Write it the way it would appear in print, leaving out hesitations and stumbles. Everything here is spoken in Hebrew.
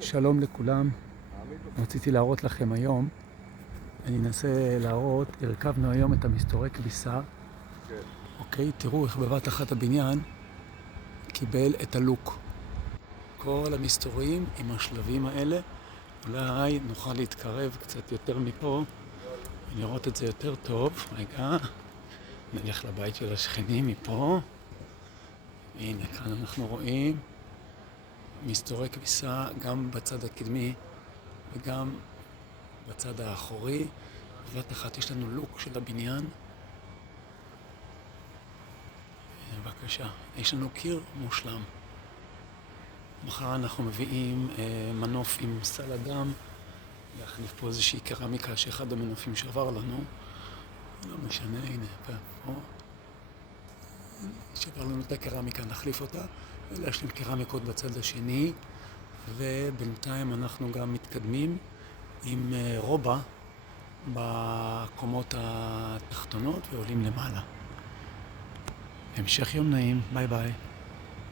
שלום לכולם, רציתי להראות לכם היום, אני אנסה להראות, הרכבנו היום את המסתורי כביסה, אוקיי, תראו איך בבת אחת הבניין קיבל את הלוק. כל המסתורים עם השלבים האלה, אולי נוכל להתקרב קצת יותר מפה, ולראות את זה יותר טוב. רגע, נלך לבית של השכנים מפה. הנה, כאן אנחנו רואים מסתורי כביסה גם בצד הקדמי וגם בצד האחורי. בבת אחת יש לנו לוק של הבניין. בבקשה, יש לנו קיר מושלם. מחר אנחנו מביאים מנוף עם סל אדם, להחליף פה איזושהי קרמיקה שאחד המנופים שבר לנו. לא משנה, הנה, פה. שבר לנו את הקרמיקה, נחליף אותה ולהשלים קרמיקות בצד השני. ובינתיים אנחנו גם מתקדמים עם רובה בקומות התחתונות ועולים למעלה. המשך יום נעים, ביי ביי.